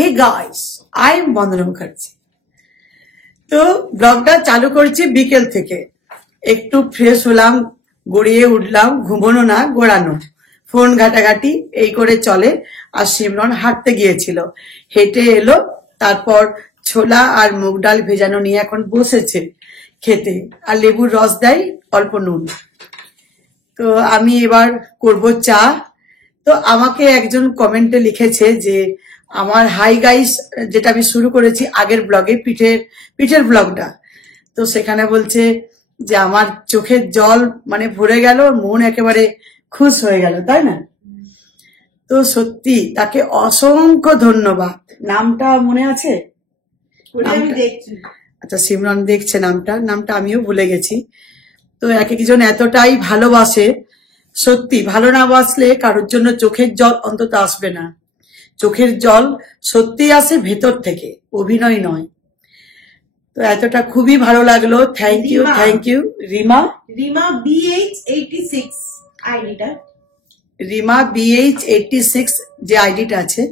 Hey guys, I am বন্দনা মুখার্জি। তো ব্লগটা চালু করছি বিকেল থেকে। একটু ফ্রেশ হলাম, গড়িয়ে উঠলাম, ঘুমোনো না গোড়ানো, ফোন ঘাটাঘাটি এই করে চলে। আর সিমরন হাঁটতে গিয়েছিল, হেঁটে এলো, তারপর ছোলা আর মুগ ডাল ভেজানো নিয়ে এখন বসেছে খেতে, আর লেবুর রস দেয়, অল্প নুন। তো আমি এবার করব চা। তো আমাকে একজন কমেন্টে লিখেছে যে আমার হাই গাইস, যেটা আমি শুরু করেছি আগের ব্লগে, পিঠের ব্লগটা, তো সেখানে বলছে যে আমার চোখের জল মানে ভরে গেল, মন একেবারে খুশ হয়ে গেল, তাই না? তো সত্যি তাকে অসংখ্য ধন্যবাদ। নামটা মনে আছে? আচ্ছা, সিমরন দেখছে নামটা আমিও ভুলে গেছি। তো এক একজন এতটাই ভালোবাসে, সত্যি ভালো না বাসলে কারোর জন্য চোখের জল অন্তত আসবে না। চোখের জল সত্যি আসে ভেতর থেকে, অভিনয় নয়। তো এতটা খুবই ভালো লাগলো। Thank you Rima. Rima BH86 আইডিটা, রিমা BH86 যে আইডিটা আছে,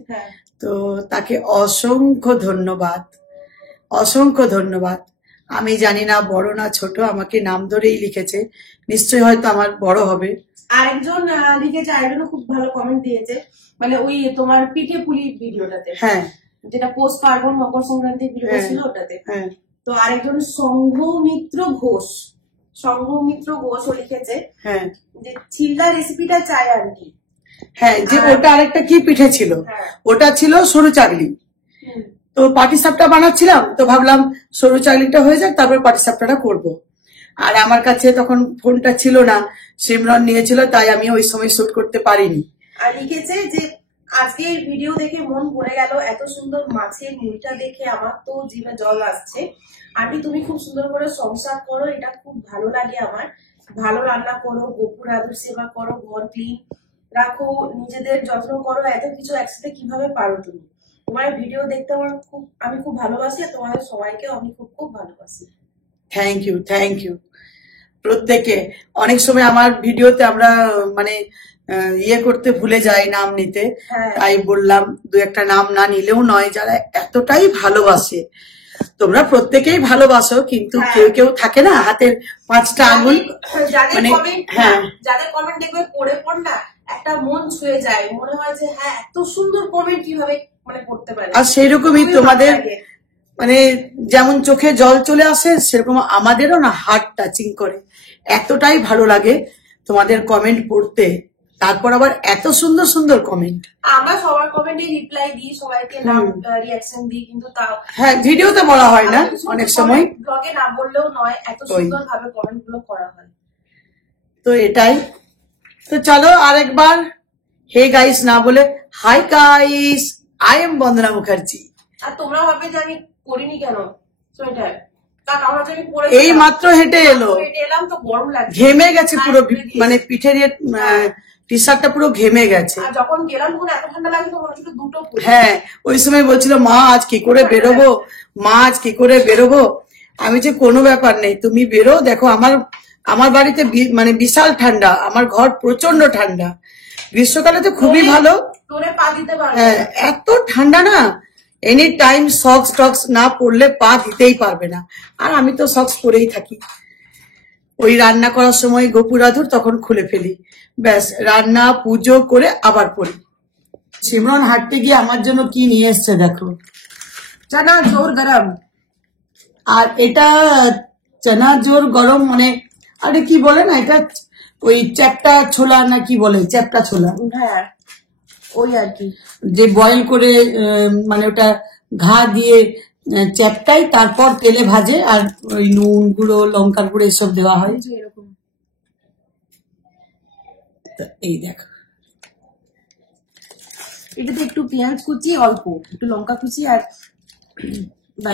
তো তাকে অসংখ্য ধন্যবাদ। আমি জানি না বড় না ছোট, আমাকে নাম ধরেই লিখেছে, নিশ্চয়ই হয়তো আমার বড় হবে। আরেকজন লিখেছে, আরেকজন খুব ভালো কমেন্ট দিয়েছে, মানে ওই তোমার পিঠে পুলি ভিডিওটাতে, হ্যাঁ, যেটা পোস্ট পার্বণ মকর সংক্রান্তির ভিডিও ছিল ওটাতে। তো আরেকজন সংঘমিত্র ঘোষ ও লিখেছে যে চিল্লা রেসিপিটা চাই আর কি। হ্যাঁ, যে ওটা আরেকটা কি পিঠে ছিল, ওটা ছিল সরু চাগলি। তো পাটিসাপটা বানাচ্ছিলাম, তো ভাবলাম সরু চাগলিটা হয়ে যাক, তারপর পাটিসাপটাটা করবো। আর আমার কাছে তখন ফোনটা ছিল না, সিমরন নিয়েছিল, তাই আমি ওই সময় শুট করতে পারিনি। আর লিখেছে যে আজকের ভিডিও দেখে মন ভরে গেল, এত সুন্দর মাছের মুড়িটা দেখে আমার তো জিভে জল আসছে। আন্টি তুমি খুব সুন্দর করে সংসার করো, এটা খুব ভালো লাগে আমার। ভালো রান্না করো, গোপুর আদর সেবা করো, ঘর ক্লিন রাখো, নিজেদের যত্ন করো, এত কিছু একসাথে কিভাবে পারো তুমি? তোমার ভিডিও দেখতে আমি খুব ভালোবাসি, আর তোমাদের সবাইকে আমি খুব ভালোবাসি। থ্যাংক ইউ প্রত্যেকে। অনেক সময় আমার ভিডিওতে আমরা মানে ইয়ে করতে ভুলে যাই, নাম নিতে, তাই বললাম দু একটা নাম না নিলেও নয়, যারা এতটাই ভালোবাসে। তোমরা প্রত্যেকেই ভালোবাসো, কিন্তু কেউ থাকে না হাতের 5টা আঙুল, মানে যাদের কমেন্ট দেখবে পড়ে না একটা মন ছুঁয়ে যায়, মনে হয় যে হ্যাঁ এত সুন্দর কমেন্ট কিভাবে মানে করতে পারে। আর সেই রকমই তোমাদের মানে যেমন চোখে জল চলে আসে, সেরকম আমাদেরও না হার্ট টাচিং করে। এতটাই ভালো লাগে তোমাদের কমেন্ট পড়তে, তারপর আবার এত সুন্দর কমেন্ট। আমরা সবার কমেন্টে রিপ্লাই দিই, সবাইকে নাম রিঅ্যাকশন দিই, কিন্তু তাও হ্যাঁ ভিডিওতে বলা হয় না, অনেক সময় ব্লগে না বললেও নয়, এত সুন্দর ভাবে কমেন্ট গুলো করা হয়। তো এটাই। তো চলো আরেকবার হে গাইস না বলে হাই গাইস, আই এম বন্দনা মুখার্জি। আর তোমরা ভাবে যে আমি করিনি কেন সোয়েটার, এই মাত্র হেঁটে এলাম তো গরম লাগছে, ঘেমে গেছে পুরো, মানে পিঠের টি শার্টটা পুরো ঘেমে গেছে। যখন গেলাম এত ঠান্ডা লাগে, দুটো। হ্যাঁ, ওই সময় বলছিল মা আজ কি করে বেরোবো, আমি যে কোনো ব্যাপার নেই, তুমি বেরো। দেখো আমার বাড়িতে মানে বিশাল ঠান্ডা, আমার ঘর প্রচন্ড ঠান্ডা, গ্রীষ্মকালে তো খুবই ভালো। হ্যাঁ, এত ঠান্ডা না, এনি টাইম সক্স টক্স না পরলে পা দিতেই পারবে না। আর আমি তো সক্স পরেই থাকি, ওই রান্না করার সময় গোপুর আদর তখন খুলে ফেলি, ব্যাস রান্না পুজো করে আবার পড়ি। সিমরন হাঁটতে গিয়ে আমার জন্য কি নিয়ে এসছে দেখো, চানা জোর গরম। আর এটা চানা জোর গরম মানে আরে কি বলে না, এটা ওই চ্যাপটা ছোলা না কি বলে, চ্যাপটা ছোলা। হ্যাঁ ওই আর কি, যে বয়েল করে মানে ওটা ঘা দিয়ে চ্যাপটাই, তারপর তেলে ভাজে, আর ওই নুন গুঁড়ো লঙ্কার গুঁড়ো এসব দেওয়া হয়। এরকম এই দেখো, এটাতে একটু পেঁয়াজ কুচি, অল্প একটু লঙ্কা কুচি, আর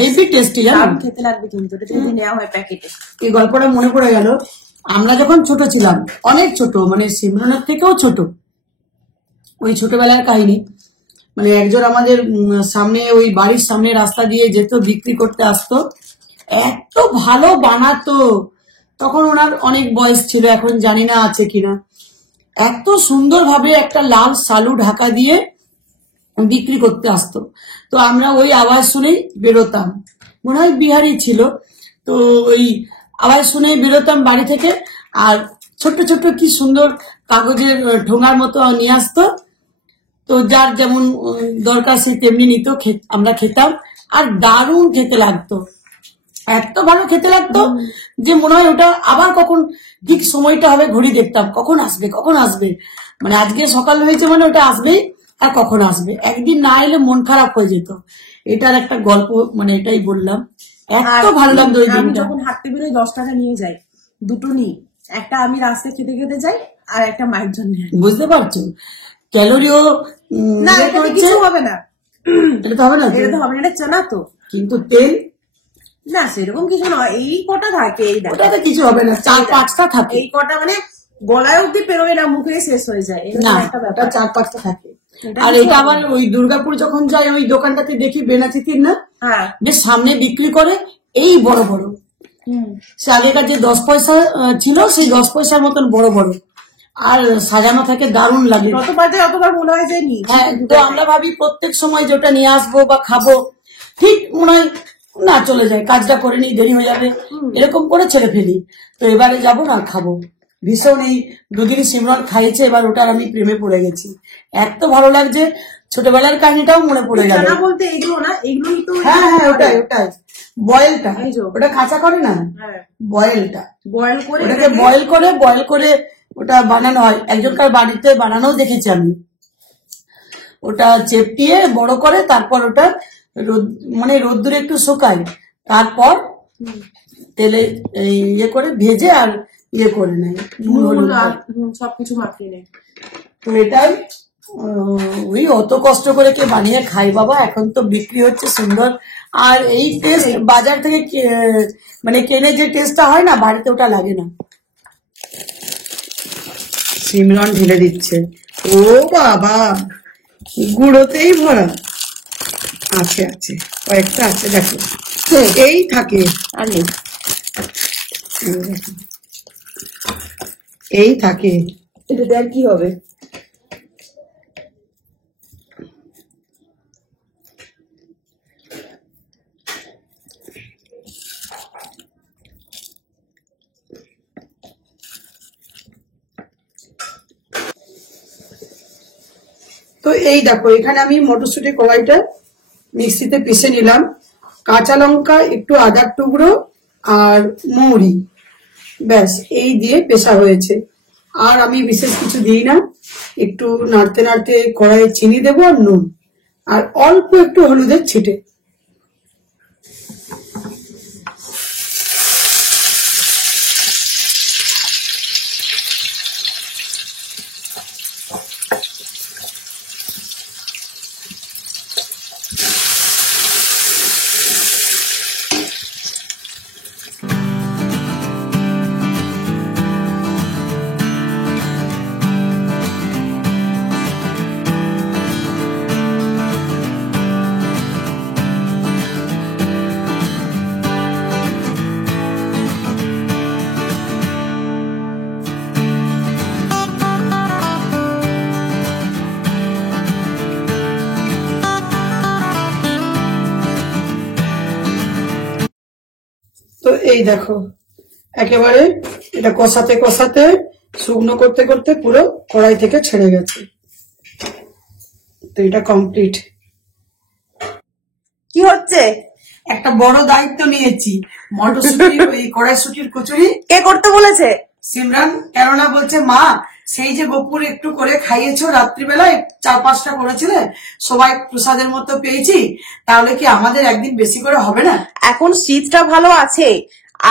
হেভি টেস্টি, খেতে লাগবে কিন্তু। এটা যদি নেওয়া হয় প্যাকেটে। এই গল্পটা মনে পড়ে গেল, আমরা যখন ছোট ছিলাম, অনেক ছোট, মানে সিমরনের থেকেও ছোট, ওই ছোটবেলার কাহিনী। মানে একজন আমাদের সামনে, ওই বাড়ির সামনে রাস্তা দিয়ে যেত, বিক্রি করতে আসতো, এত ভালো বানাতো। তখন ওনার অনেক বয়স ছিল, এখন জানি না আছে কিনা। এত সুন্দর ভাবে একটা লাল সালু ঢাকা দিয়ে বিক্রি করতে আসতো। তো আমরা ওই আওয়াজ শুনেই বেরোতাম, মনে হয় বিহারি ছিল। তো ওই আওয়াজ শুনেই বেরোতাম বাড়ি থেকে। আর ছোট্ট ছোট্ট কি সুন্দর কাগজের ঠোঙার মতো নিয়ে আসতো। তো যার যেমন দরকার সে তেমনি নিত, আমরা খেতাম। আর দারুণ খেতে লাগতো, এত ভালো খেতে লাগতো যে মনে হয় ওটা আবার কখন ঠিক সময়টা হবে, ঘড়ি দেখতাম কখন আসবে কখন আসবে। মানে আজকে সকাল হয়েছে মানে ওটা আসবেই, আর কখন আসবে। একদিন না এলে মন খারাপ হয়ে যেত। এটার একটা গল্প, মানে এটাই বললাম, এত ভালো লাগতো ওই আমি দিনটা। যখন হাঁটতে বেরোই 10 টাকা নিয়ে যাই, দুটো নিই, একটা আমি রাস্তায় খেতে খেতে যাই আর একটা মায়ের জন্য। বুঝতে পারছো, ক্যালোরিও না এটাতে কিছু হবে না, এটা তো হবে না, এটা তো হবে না, এটা চেনা তো। কিন্তু তেল না সেরকম কিছু নয়, এই কটা থাকে, এই দেখো ওটাতে কিছু হবে না, 4-5টা থাকে। এই কটা মানে গলায় অব্দি পেরোয় না, মুখে শেষ হয়ে যায়, না একটা ওটা ব্যাপার। 4-5টা থাকে। আর এটা আবার ওই দুর্গাপুর যখন যাই ওই দোকানটাতে দেখি বেনাচিতির না, হ্যাঁ বেশ সামনে বিক্রি করে এই বড় বড়। সে আগেকার যে 10 পয়সা ছিল সেই 10 পয়সার মতন বড় বড়, আর সাজানো থাকে, দারুণ লাগে। যতবার যাই অতবার মনে হয় যে নি। হ্যাঁ, তো আমরা ভাবি প্রত্যেক সময় যেটা নিয়ে আসবো বা খাবো, ঠিক মনে হয় না চলে যায়, কাজটা করে নি, দেরি হয়ে যাবে, এরকম করে ছেড়ে ফেলি। তো এবারে যাবো না, খাবো। ভীষণ এই দুদিন সিমরন খাইয়েছে, এবার ওটার আমি প্রেমে পড়ে গেছি, এত ভালো লাগছে। ছোটবেলার কাহিনীটাও মনে পড়ে গেল। জানা বলতে এগুলো না, এগুলোই তো। হ্যাঁ হ্যাঁ, ওটাই ওটাই বয়েলটা, এই যে। ওটা কাঁচা করে না, হ্যাঁ বয়েলটা, বয়েল করে ওটাকে বয়েল করে ওটা বানানো হয়। একজনকার বাড়িতে বানানো দেখেছি আমি। ওটা চেপটিয়ে বড় করে, তারপর ওটা মানে রোদ্দুরে একটু শুকায়, তারপর তেলে ইয়ে করে ভেজে আর ইয়ে করে নেয়, নুন হলুদ দিয়ে। সবকিছু মাখিয়ে নেয়। তো এটাই ওই অত কষ্ট করে কে বানিয়ে খাই বাবা, এখন তো বিক্রি হচ্ছে সুন্দর। আর এই টেস্ট বাজার থেকে মানে কেনে যে টেস্টটা হয় না, বাড়িতে ওটা লাগে না। সিমরন ঢেলে দিচ্ছে, ও বাবা, গুঁড়োতেই ভরা আছে, আছে কয়েকটা আছে, দেখো এই থাকে, আরে এই থাকে, এটাতে আর কি হবে। তো এই দেখো, এখানে আমি মটরশুঁটি কড়াইটা মিক্সিতে পিষে নিলাম, কাঁচা লঙ্কা, একটু আদার টুকরো আর মৌরি, ব্যাস এই দিয়ে পেশা হয়েছে। আর আমি বিশেষ কিছু দিই না, একটু নাড়তে নাড়তে কড়াইয়ে চিনি দেবো আর নুন, আর অল্প একটু হলুদের ছিটে। তো এই দেখো, একেবারে এটা কষাতে কষাতে শুকনো করতে করতে পুরো কড়াই থেকে ছেড়ে গেছে। তো এটা কমপ্লিট। কি হচ্ছে? একটা বড় দায়িত্ব নিয়েছি, মটরশুঁটি ওই কড়াইশুঁটির কচুরি। কে করতে বলেছে? সিমরান, কেননা বলছে মা সেই যে গোপুর একটু করে খাইয়েছো রাত্রিবেলায়, 4-5টা করেছিলে, সবাই প্রসাদের মতো পেয়েছি, তাহলে কি আমাদের একদিন বেশি করে হবে না? এখন শীতটা ভালো আছে,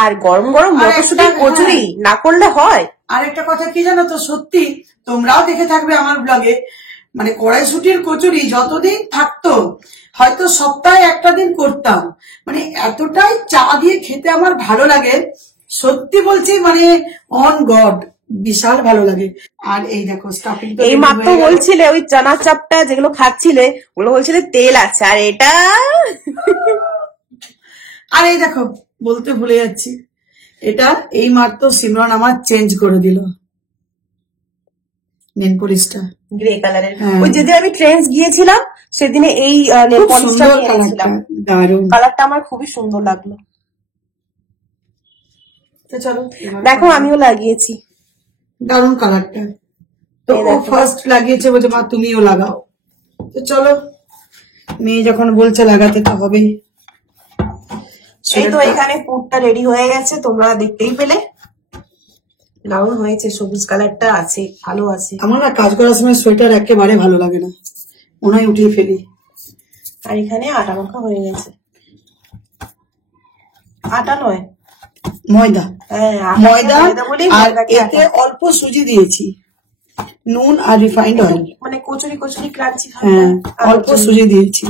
আর গরম গরম মটরশুঁটি কচুরি না করলে হয়? আর একটা কথা কি জানো তো, সত্যি তোমরাও দেখে থাকবে আমার ব্লগে, মানে কড়াইশুঁটির কচুরি যতদিন থাকতো, হয়তো সপ্তাহে একটা দিন করতাম, মানে এতটাই চা দিয়ে খেতে আমার ভালো লাগে, সত্যি বলছি, মানে অন গড, বিশাল ভালো লাগে। আর এই দেখো স্টাফিং, এই মাত্র বলছিলে ওই চানা চাপটা যেগুলো খাচ্ছিলে ওগুলো বলছিলে তেল আছে, আর এটা আর এই দেখো বলতে ভুলে যাচ্ছি, এটা এই মাত্র সিমরন আমার চেঞ্জ করে দিল নেল পলিশটা, গ্রে কালারের। ওই যেদিন আমি ট্রেন্স গিয়েছিলাম সেদিনে এই নেল খুব পলিশটা সুন্দর নিয়ে কালারটা, এনেছিলাম। দারুণ। কালারটা আমার খুবই সুন্দর লাগলো। তো চলো এবার দেখো আমিও লাগিয়েছি। দারুণ কালারটা। তো এই ও দেখো। ফার্স্ট লাগিয়েছে, বলছে মা তুমিও লাগাও। তো চলো, মেয়ে যখন বলছে লাগাতে তো হবেই। এই তো এখানে পুরটা রেডি হয়ে গেছে, তোমরা দেখতেই পেলে। দারুণ হয়েছে, সবুজ কালারটা আছে, ভালো আছে। আমার না কাজ করার সময় সোয়েটার একেবারে ভালো লাগে না, মনে হয় উঠিয়ে ফেলি। আর এখানে আটা মাখা হয়ে গেছে। আটা নয়, ময়দা। হ্যাঁ ময়দা বলেই আর ময়দাকে এতে আটা। অল্প সুজি দিয়েছি, নুন আর রিফাইন্ড অয়েল। মানে কচুরি কচুরি ক্রাঞ্চি হ্যাঁ, অল্প সুজি দিয়েছি।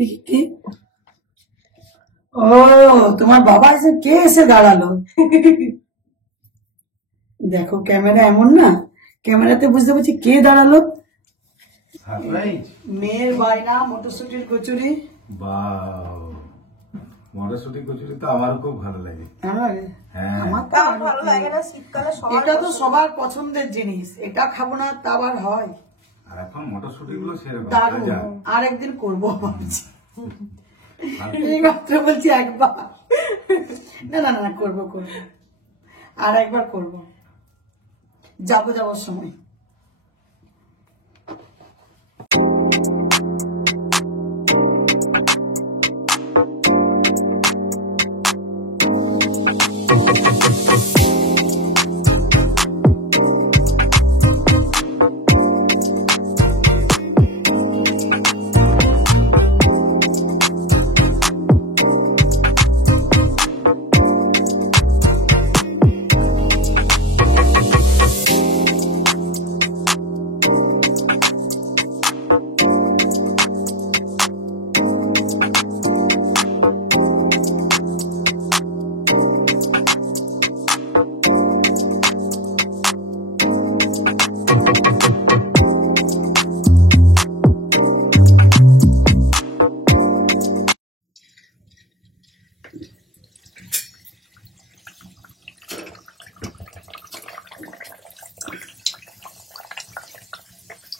দেখি কি, ও তোমার বাবা এসে, কে এসে দাঁড়ালো? দেখো ক্যামেরা এমন না, ক্যামেরাতে বুঝতে পারছি কে দাঁড়ালো। মেয়ের বায়না মটরশুটির কচুরি। বাহ, মটরশুটি কচুরি তো আমারও খুব ভালো লাগে। হ্যাঁ, আমার তো আমার ভালো লাগে না, শীতকালে সবার এটা তো সবার পছন্দের জিনিস, এটা খাবো না তা আবার হয়? আর এখন মটরশুটি গুলো সেরকম দারুণ, তাজা। আর একদিন করবো ভাবছি। এই মাত্র বলছি একবার, না না না করবো করবো, আর একবার করবো, যাবার সময়।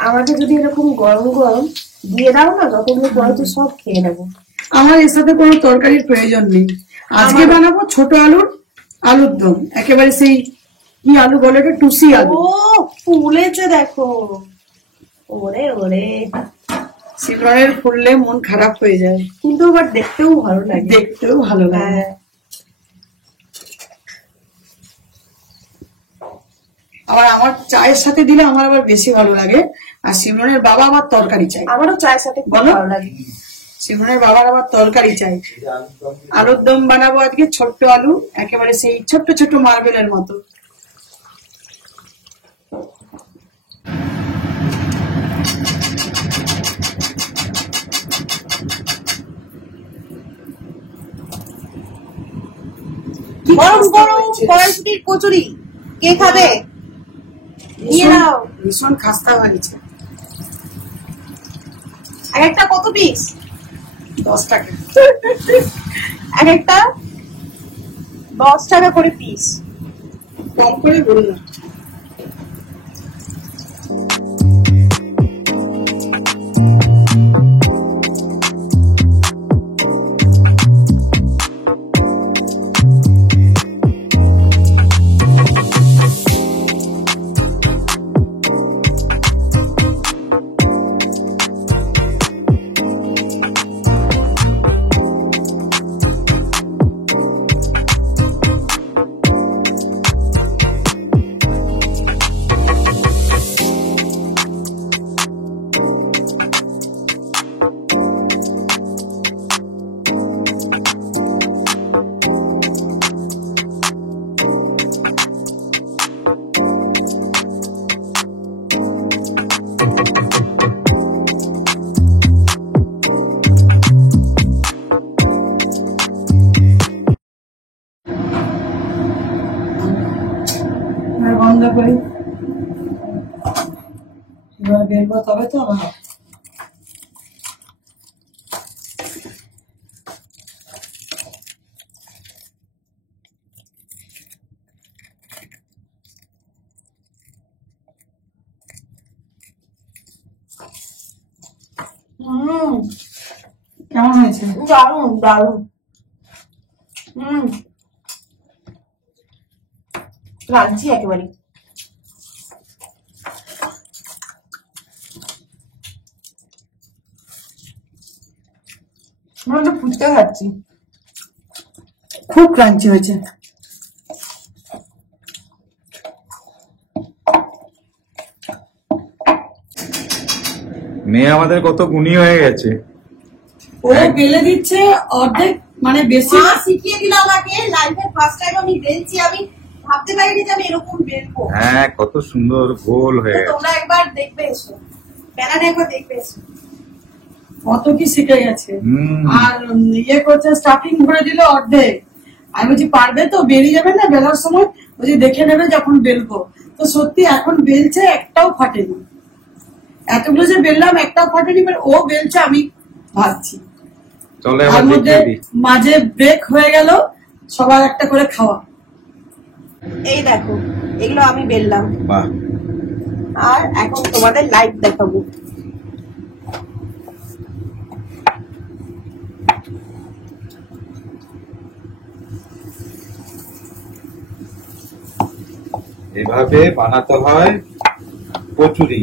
আমাকে যদি এরকম গরম গরম দিয়ে দাও না, যতগুলো পড়েছে সব খেয়ে নেবো। আমার এর সাথে কোনো তরকারির প্রয়োজন নেই। আজকে বানাবো ছোট আলুর দম, একেবারে সেই কি আলু বলে এটা, টুসি আলু। ও ফুলেছে দেখো, ওরে ওরে। সিমরানের ফুললে মন খারাপ হয়ে যায়, কিন্তু আবার দেখতেও ভালো লাগে। দেখতেও ভালো লাগে। হ্যাঁ, আবার আমার চায়ের সাথে দিলে আমার আবার বেশি ভালো লাগে। আর সিমরনের বাবা আবার তরকারি চাই। আমারও চায়ের সাথে খুব বলো? ভালো লাগে। সিমরনের বাবার আবার তরকারি চাই। আলুর দম বানাবো আজকে, ছোট্ট আলু, একেবারে সেই ছোট্ট ছোট্ট মার্বেলের মতো। গরম গরম কড়াইশুটির কচুরি কে খাবে? নিয়ে নাও। ভীষণ খাস্তা হয়েছে। এক একটা কত পিস? 10 টাকা। এক একটা 10 টাকা করে পিস। কম করে বললাম। কেমন হয়েছে? দারুণ দারুণ। রাঁধছি একেবারে। আমরা তো ফুচকা খাচ্ছি, খুব ক্রাঞ্চি হয়েছে। মেয়ে আমাদের কত গুণী হয়ে গেছে। ও বেলে দিচ্ছে অর্ধেক, মানে বেশি। মা শিখিয়ে দিল আমাকে, লাইফে ফার্স্ট টাইম আমি বেলছি। আমি ভাবতে পারিনি যে আমি এরকম বেলবো। হ্যাঁ, কত সুন্দর গোল হয়ে তো গেছে। তোমরা একবার দেখবে এসো, বেলাটা একবার দেখবে এসো। কত কি শিখে গেছে। হুম। আর ইয়ে করছে, স্টাফিং ভরে দিল অর্ধেক। আমি বলছি পারবে তো, বেরিয়ে যাবে না বেলার সময়? বলছি দেখে নেবে যখন বেলবো। তো সত্যি এখন বেলছে, একটাও ফাটেনি। এতগুলো যে বেললাম একটাও ফাটেনি, এবার ও বেলছে আমি ভাবছি। চলে তার এবার মধ্যে দেখিয়ে দিই। মাঝে ব্রেক হয়ে গেল, সবার একটা করে খাওয়া। এই দেখো, এগুলো আমি বেললাম বাহ, আর এখন তোমাদের লাইভ দেখাবো। এভাবে বানাতে হয় কচুরি।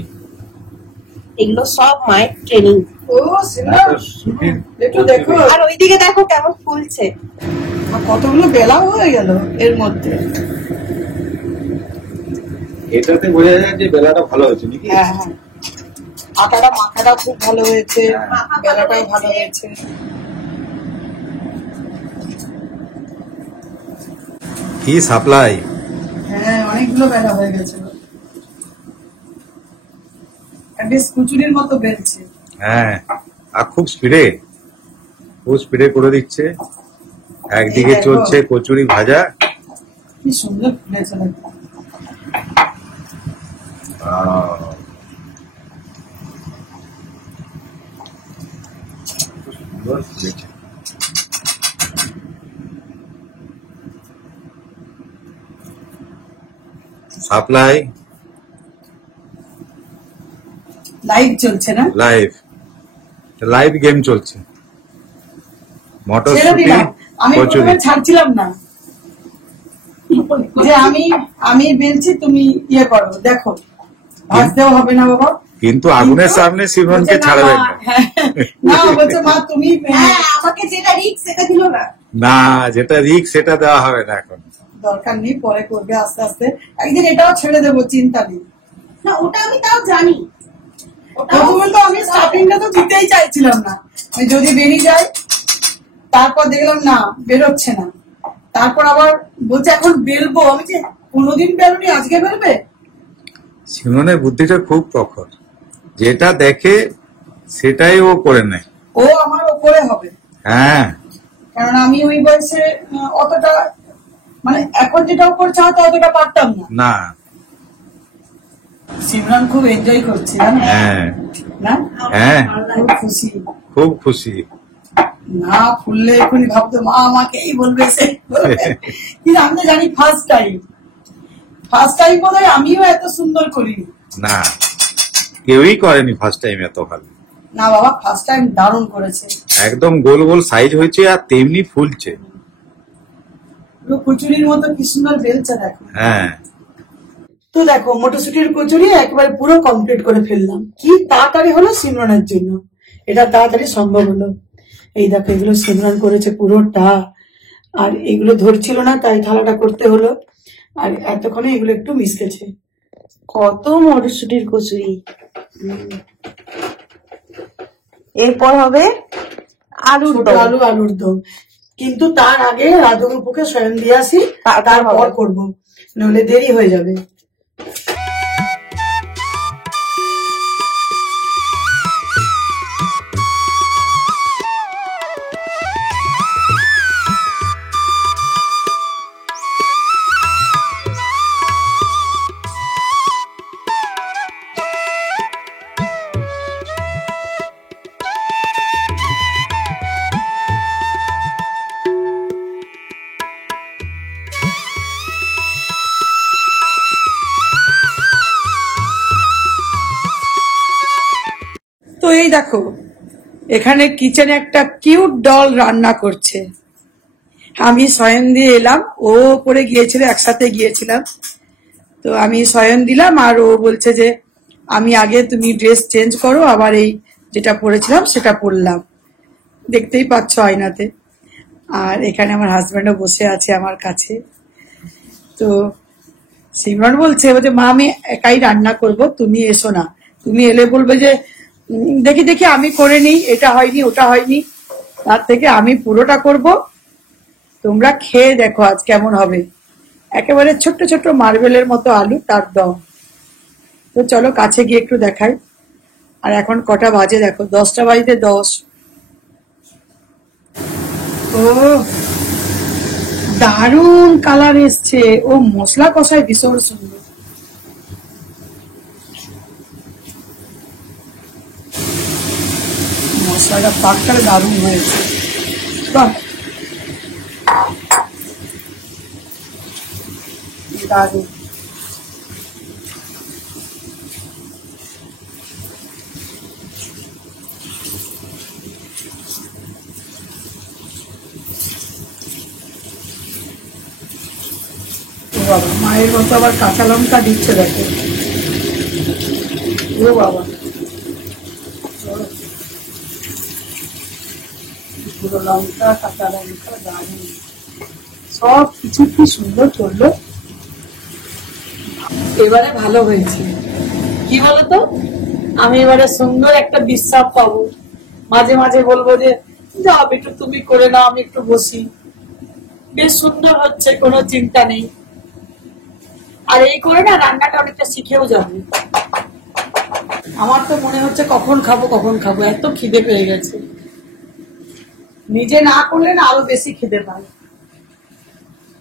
এগুলো সব মায়ের ট্রেনিং। ও সিমরান, সুতির একটু দেখো। কচুরি। আর ওইদিকে দেখো কেমন ফুলছে। আর কতগুলো বেলাও হয়ে গেল এর মধ্যে। এটাতে বোঝা যায় যে বেলাটা ভালো হয়েছে নাকি? হ্যাঁ হ্যাঁ, আটাটা মাখাটা খুব ভালো হয়েছে, মাখা বেলাটাও ভালো ভালো হয়েছে। হয়েছে। কি সাপ্লাই! হ্যাঁ, অনেকগুলো বেলা হয়ে গেছে। বেশ কুচুরির মতো বেলছে। হ্যাঁ, আর খুব স্পিডে করে দিচ্ছে। একদিকে এই দেখো। চলছে কচুরি ভাজা। কি সুন্দর ফুলেছে দেখো। সুন্দর ফুলেছে। সাপ্লাই লাইভ চলছে না? লাইভ গেম চলছে। ছেড়ে মটরশুঁটি দিলাম, আমি কচুরি। প্রথমে ছাড়ছিলাম না যে আমি বেলছি, তুমি ইয়ে করো, দেখো ভাজতেও হবে না বাবা। কিন্তু আগুনের সামনে সিমরনকে বলছে, না, ছাড়বেন মা, না। হ্যাঁ, না বলছে মা তুমি হ্যাঁ, আমাকে যেটা রিস্ক সেটা দিল না। না, যেটা রিস্ক সেটা দেওয়া হবে না এখন। দরকার নেই, পরে করবে আস্তে আস্তে। একদিন এটাও ছেড়ে দেবো, চিন্তা নেই। না, ওটা আমি তাও জানি। প্রথমে তো আমি স্টার্টিংটা তো দিতেই চাইছিলাম না, আমি যদি বেরিয়ে যায়। তারপর দেখলাম না, বেরোচ্ছে না। তারপর আবার বলছে এখন বেলবো। আমি যে কোনোদিন বেরোনি, আজকে বেরোবে? সিমরনের বুদ্ধিটা খুব প্রখর, যেটা দেখে সেটাই ও করে নেয়। ও আমার ওপরে হবে, হ্যাঁ, কারণ আমি ওই বয়সে অতটা, মানে এখন যেটা ও করছে হয়তো অতটা পারতাম না। না, সিমরান খুব এনজয় করছে, জানো? হ্যাঁ না, হ্যাঁ, খুব খুশি। খুব খুশি। না ফুললে এখনই ভাবতো মা আমাকেই বলবে, সে বলবে। কিন্তু আমি তো জানি ফার্স্ট টাইম বোধ হয় আমিও এত সুন্দর করি না, কেউই করেনি ফার্স্ট টাইম এত ভালো। না বাবা, ফার্স্ট টাইম দারুণ করেছে। একদম গোল গোল সাইজ হয়েছে আর তেমনি ফুলছে। পুরো কচুরির মতো কি সুন্দর বেলছে দেখো। হ্যাঁ, তো দেখো মটরশুটির কচুরি একবার পুরো কমপ্লিট করে ফেললাম। কি তাড়াতাড়ি হলো সিমরানের জন্য, এটা তাড়াতাড়ি সম্ভব হলো। এই দেখো এগুলো সিমরান করেছে পুরোটা, আর এগুলো ধরছিল না তাই থালাটা করতে হলো। আর এতক্ষণে এগুলো একটু মিশতেছে। কত মটরশুটির কচুরি। এরপর হবে আলুর ছোট দম। আলুর দম। কিন্তু তার আগে রাধুগুপুকে স্বয়ং দিয়ে আসি, তারপর তারপর করবো, নইলে দেরি হয়ে যাবে। তো এই দেখো এখানে কিচেনে একটা কিউট ডল রান্না করছে। আমি শয়ন দিয়ে এলাম, ও করে গিয়েছিল, একসাথে গিয়েছিলাম। তো আমি শয়ন দিলাম, আর ও বলছে যে আমি আগে তুমি ড্রেস চেঞ্জ করো, আবার এই যেটা পরেছিলাম সেটা পরলাম। দেখতেই পাচ্ছ আয়নাতে। আর এখানে আমার হাজব্যান্ডও বসে আছে আমার কাছে। তো সিমরন বলছে বলছে মা আমি একাই রান্না করব, তুমি এসো না, তুমি এলে বলবে যে দেখি দেখি আমি করে নিই, এটা হয়নি ওটা হয়নি, তার থেকে আমি পুরোটা করব, তোমরা খেয়ে দেখো আজ কেমন হবে। একেবারে ছোট্ট ছোট্ট মার্বেলের মতো আলু, তার দম। তো চলো কাছে গিয়ে একটু দেখাই। আর এখন কটা বাজে দেখো, 10টা বাজতে 10। ও দারুণ কালার এসছে, ও মশলা কষায় ভীষণ সুন্দর। মশলাটা পাকটা দারুণ হয়েছে। বাহ, দারুণ। ও বাবা, মায়ের মতো আবার কাঁচা লঙ্কা দিচ্ছে দেখো। ও বাবা, পুরো লঙ্কা, কাঁচা লঙ্কা, দারুণ। সব কিছু কি সুন্দর চললো। এবারে ভালো হয়েছে, কি বলতো, আমি এবারে সুন্দর একটা বিশ্রাম পাবো। মাঝে মাঝে বলবো যে যাও একটু তুমি করে নাও, আমি একটু বসি। বেশ সুন্দর হচ্ছে, কোনো চিন্তা নেই। আর এই করে না রান্নাটা অনেকটা শিখেও যাবে। আমার তো মনে হচ্ছে কখন খাবো কখন খাবো, এত খিদে পেয়ে গেছে। নিজে না করলে না আরো বেশি খিদে পায়।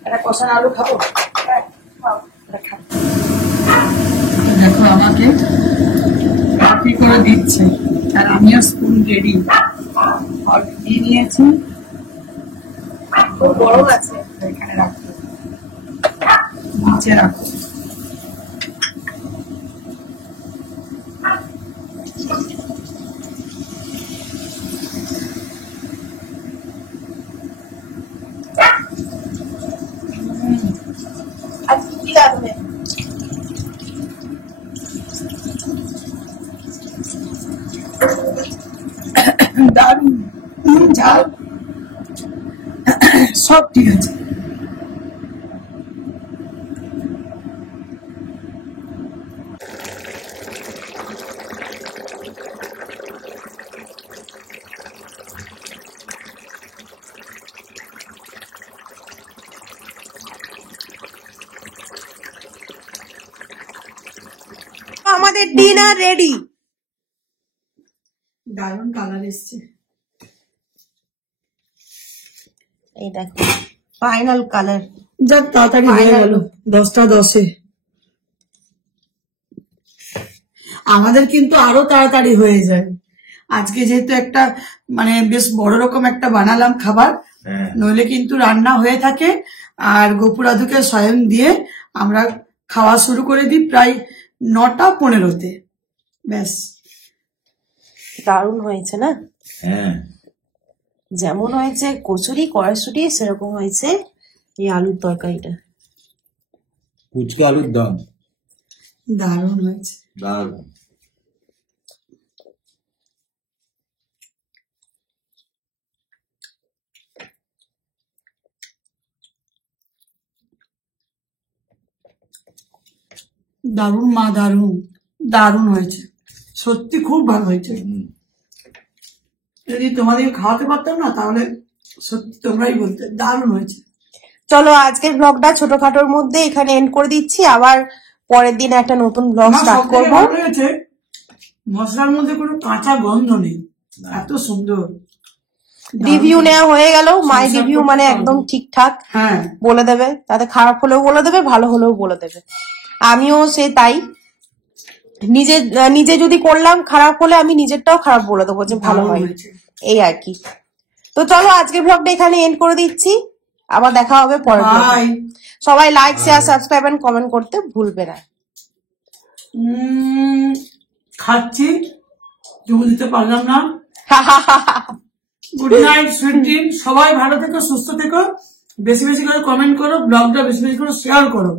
একটা কষানো আলু খাবো, দেখো আমাকে কফি করে দিচ্ছে, আর আমিও স্পুন রেডি নিয়ে নিয়েছি। খুব গরম আছে। এখানে রাখো, নিচে রাখো। আজকে কি রাখবে? দারুণ, ঝাল, সব ঠিক আছে। আমাদের ডিনার রেডি। দারুণ কালার এসছে। এই দেখো ফাইনাল কালার। যাক তাড়াতাড়ি হয়ে গেল, 10টা 10-এ। আমাদের কিন্তু আরো তাড়াতাড়ি হয়ে যায়। আজকে যেহেতু একটা মানে বেশ বড় রকম একটা বানালাম খাবার, নইলে কিন্তু রান্না হয়ে থাকে। আর গোপুরাধুকে শয়ন দিয়ে আমরা খাওয়া শুরু করে দিই প্রায় 9টা 15-তে। ব্যাস। দারুণ হয়েছে না? হ্যাঁ, যেমন হয়েছে কচুরি কড়াইশুটি, সেরকম হয়েছে এই আলুর তরকারিটা। কুচকে আলুর দম দারুণ হয়েছে। দারুণ। দারুণ মা, দারুণ দারুণ হয়েছে, সত্যি খুব ভালো হয়েছে। যদি তোমাদেরকে খাওয়াতে পারতাম না তাহলে সত্যি তোমরাই বলতে দারুণ হয়েছে। চলো আজকের ব্লগটা ছোটখাটোর মধ্যে এখানে এন্ড করে দিচ্ছি। আবার পরের দিন একটা নতুন ব্লগ আমার স্টার্ট সবথেকে করবো। ভালো লেগেছে মশলার মধ্যে কোনো কাঁচা গন্ধ নেই, এত সুন্দর। রিভিউ নেওয়া হয়ে গেল। মাই সংসার রিভিউ করতে মানে পারবো। একদম ঠিকঠাক হ্যাঁ, বলে দেবে, তাতে খারাপ হলেও বলে দেবে, ভালো হলেও বলে দেবে। আমিও সে তাই, নিজে নিজে যদি করলাম খারাপ হলে আমি নিজেরটাও খারাপ বলে দেবো যে ভালো দারুণ হয়, হয়েছে। এই আর কি। তো চলো আজকের ব্লগটা এখানে এন্ড করে দিচ্ছি, আবার দেখা হবে পরের ব্লগে। বাই। সবাই like share subscribe and comment করতে ভুলবে না। খাচ্ছি, জমে দিতে পারলাম না। গুড নাইট সুইট ড্রিম, সবাই ভালো থেকো, সুস্থ থেকো, বেশি বেশি করে কমেন্ট করো, ব্লগটা বেশি বেশি করে শেয়ার করো।